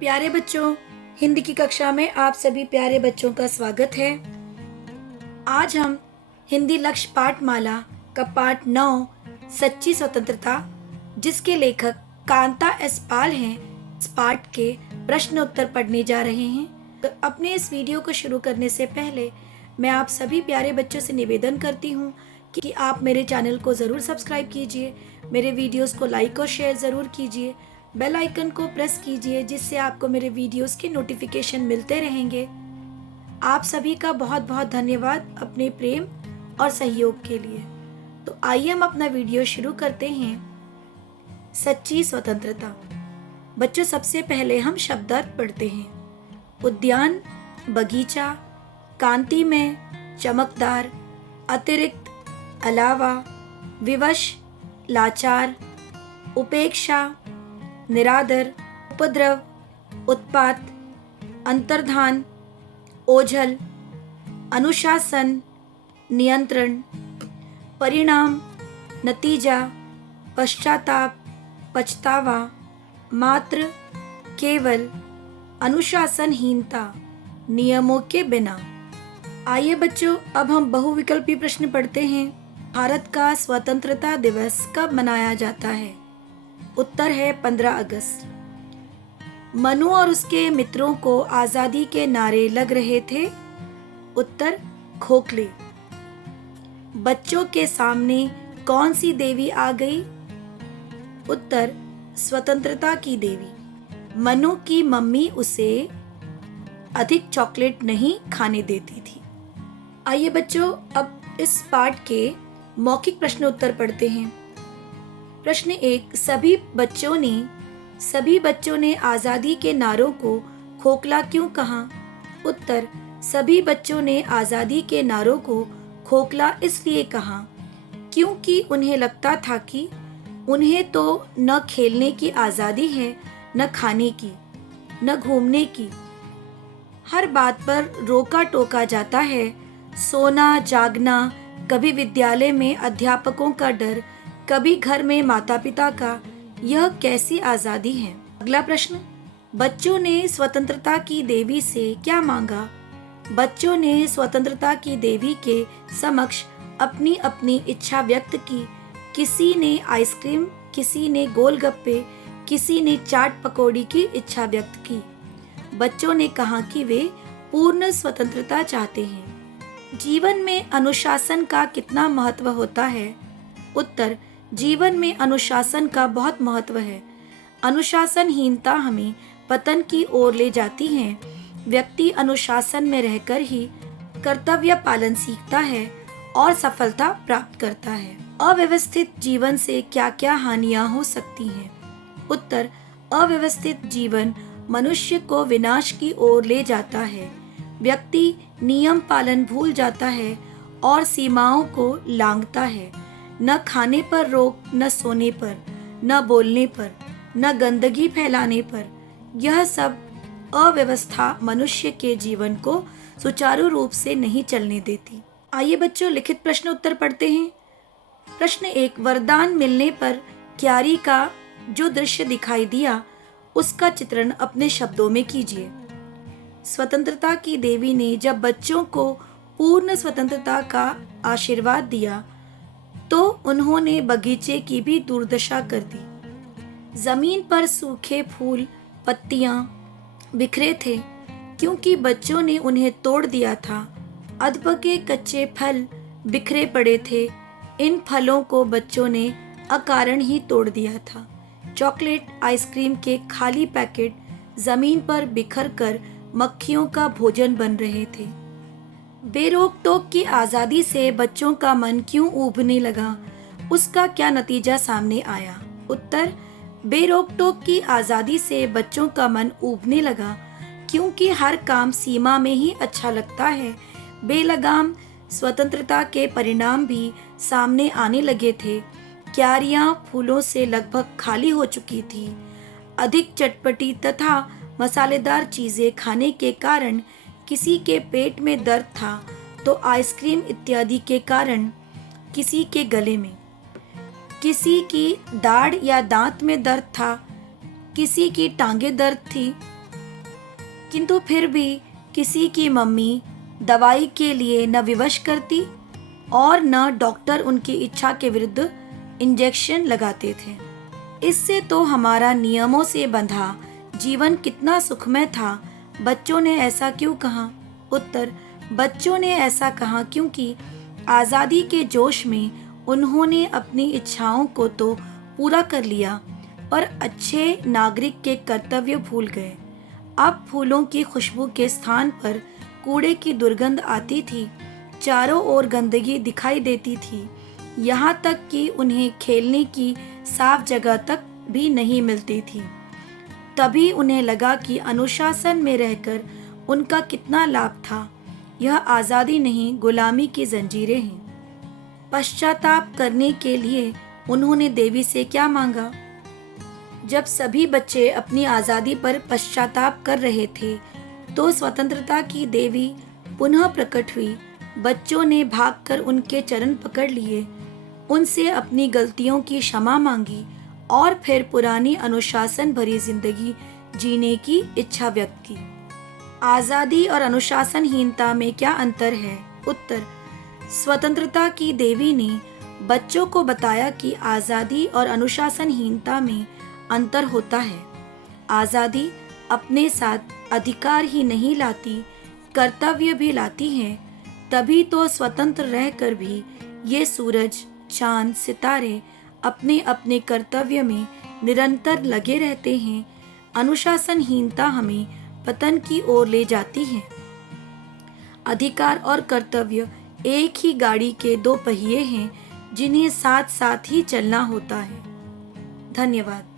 प्यारे बच्चों, हिंदी की कक्षा में आप सभी प्यारे बच्चों का स्वागत है। आज हम हिंदी लक्ष्य पाठमाला का पाठ 9 सच्ची स्वतंत्रता, जिसके लेखक कांता एस पाल हैं, इस पाठ के प्रश्न उत्तर पढ़ने जा रहे हैं। तो अपने इस वीडियो को शुरू करने से पहले मैं आप सभी प्यारे बच्चों से निवेदन करती हूँ कि आप मेरे चैनल को ज़रूर सब्सक्राइब कीजिए, मेरे वीडियोस को लाइक और शेयर ज़रूर कीजिए, बेल आइकन को प्रेस कीजिए, जिससे आपको मेरे वीडियोस के नोटिफिकेशन मिलते रहेंगे। आप सभी का बहुत बहुत धन्यवाद अपने प्रेम और सहयोग के लिए। तो आइए हम अपना वीडियो शुरू करते हैं। सच्ची स्वतंत्रता। बच्चों, सबसे पहले हम शब्दार्थ पढ़ते हैं। उद्यान, बगीचा, कांति में, चमकदार, अतिरिक्त, अलावा, विवश, लाचार, उपेक्षा, निरादर, उपद्रव, उत्पात, अंतर्धान, ओझल, अनुशासन, नियंत्रण, परिणाम, नतीजा, पश्चाताप, पछतावा, मात्र, केवल, अनुशासनहीनता, नियमों के बिना। आइए बच्चों, अब हम बहुविकल्पी प्रश्न पढ़ते हैं। भारत का स्वतंत्रता दिवस कब मनाया जाता है? उत्तर है 15 अगस्त। मनु और उसके मित्रों को आजादी के नारे लग रहे थे। उत्तर खोखले। बच्चों के सामने कौन सी देवी आ गई? उत्तर स्वतंत्रता की देवी। मनु की मम्मी उसे अधिक चॉकलेट नहीं खाने देती थी। आइए बच्चों, अब इस पाठ के मौखिक प्रश्न उत्तर पढ़ते हैं। प्रश्न 1, सभी बच्चों ने आजादी के नारों को खोखला क्यों कहा? उत्तर सभी बच्चों ने आजादी के नारों को खोखला इसलिए कहा क्योंकि उन्हें लगता था कि उन्हें तो न खेलने की आजादी है, न खाने की, न घूमने की। हर बात पर रोका टोका जाता है। सोना, जागना, कभी विद्यालय में अध्यापकों का डर, कभी घर में माता पिता का, यह कैसी आजादी है? अगला प्रश्न, बच्चों ने स्वतंत्रता की देवी से क्या मांगा? बच्चों ने स्वतंत्रता की देवी के समक्ष अपनी अपनी इच्छा व्यक्त की। किसी ने आइसक्रीम, किसी ने गोलगप्पे, किसी ने चाट पकौड़ी की इच्छा व्यक्त की। बच्चों ने कहा कि वे पूर्ण स्वतंत्रता चाहते हैं। जीवन में अनुशासन का कितना महत्व होता है? उत्तर जीवन में अनुशासन का बहुत महत्व है। अनुशासनहीनता हमें पतन की ओर ले जाती है। व्यक्ति अनुशासन में रहकर ही कर्तव्य पालन सीखता है और सफलता प्राप्त करता है। अव्यवस्थित जीवन से क्या क्या हानियां हो सकती हैं? उत्तर अव्यवस्थित जीवन मनुष्य को विनाश की ओर ले जाता है। व्यक्ति नियम पालन भूल जाता है और सीमाओं को लांघता है। न खाने पर रोक, न सोने पर, न बोलने पर, न गंदगी फैलाने पर। यह सब अव्यवस्था मनुष्य के जीवन को सुचारू रूप से नहीं चलने देती। आइए बच्चों, लिखित प्रश्न उत्तर पढ़ते हैं। प्रश्न 1, वरदान मिलने पर क्यारी का जो दृश्य दिखाई दिया, उसका चित्रण अपने शब्दों में कीजिए। स्वतंत्रता की देवी ने जब बच्चों को पूर्ण स्वतंत्रता का आशीर्वाद दिया तो उन्होंने बगीचे की भी दुर्दशा कर दी। जमीन पर सूखे फूल, पत्तियां बिखरे थे क्योंकि बच्चों ने उन्हें तोड़ दिया था। अधपके कच्चे फल बिखरे पड़े थे। इन फलों को बच्चों ने अकारण ही तोड़ दिया था। चॉकलेट, आइसक्रीम के खाली पैकेट जमीन पर बिखर कर मक्खियों का भोजन बन रहे थे। बेरोक टोक की आजादी से बच्चों का मन क्यों ऊबने लगा? उसका क्या नतीजा सामने आया? उत्तर बेरोक टोक की आजादी से बच्चों का मन ऊबने लगा क्योंकि हर काम सीमा में ही अच्छा लगता है। बेलगाम स्वतंत्रता के परिणाम भी सामने आने लगे थे। क्यारियां फूलों से लगभग खाली हो चुकी थी। अधिक चटपटी तथा मसालेदार चीजें खाने के कारण किसी के पेट में दर्द था तो आइसक्रीम इत्यादि के कारण किसी के गले में, किसी की दाढ़ या दांत में दर्द था, किसी की टांगें दर्द थी किंतु फिर भी किसी की मम्मी दवाई के लिए न विवश करती और न डॉक्टर उनकी इच्छा के विरुद्ध इंजेक्शन लगाते थे। इससे तो हमारा नियमों से बंधा जीवन कितना सुखमय था। बच्चों ने ऐसा क्यों कहा? उत्तर, बच्चों ने ऐसा कहा क्योंकि आज़ादी के जोश में उन्होंने अपनी इच्छाओं को तो पूरा कर लिया, पर अच्छे नागरिक के कर्तव्य भूल गए। अब फूलों की खुशबू के स्थान पर कूड़े की दुर्गंध आती थी, चारों ओर गंदगी दिखाई देती थी, यहाँ तक कि उन्हें खेलने की साफ जगह तक भी नहीं मिलती थी। तभी उन्हें लगा कि अनुशासन में रहकर उनका कितना लाभ था। यह आज़ादी नहीं, गुलामी की जंजीरें हैं। पश्चाताप करने के लिए उन्होंने देवी से क्या मांगा? जब सभी बच्चे अपनी आज़ादी पर पश्चाताप कर रहे थे, तो स्वतंत्रता की देवी पुनः प्रकट हुई। बच्चों ने भागकर उनके चरण पकड़ लिए, उनसे अपनी गलतियों की क्षमा मांगी और फिर पुरानी अनुशासन भरी जिंदगी जीने की इच्छा व्यक्त की। आज़ादी और अनुशासनहीनता में क्या अंतर है? उत्तर, स्वतंत्रता की देवी ने बच्चों को बताया कि आज़ादी और अनुशासनहीनता में अंतर होता है। आज़ादी अपने साथ अधिकार ही नहीं लाती, कर्तव्य भी लाती है। तभी तो स्वतंत्र रहकर भी ये सूरज, चांद, सितारे अपने अपने कर्तव्य में निरंतर लगे रहते हैं। अनुशासनहीनता हमें पतन की ओर ले जाती है। अधिकार और कर्तव्य एक ही गाड़ी के दो पहिए हैं, जिन्हें साथ साथ ही चलना होता है। धन्यवाद।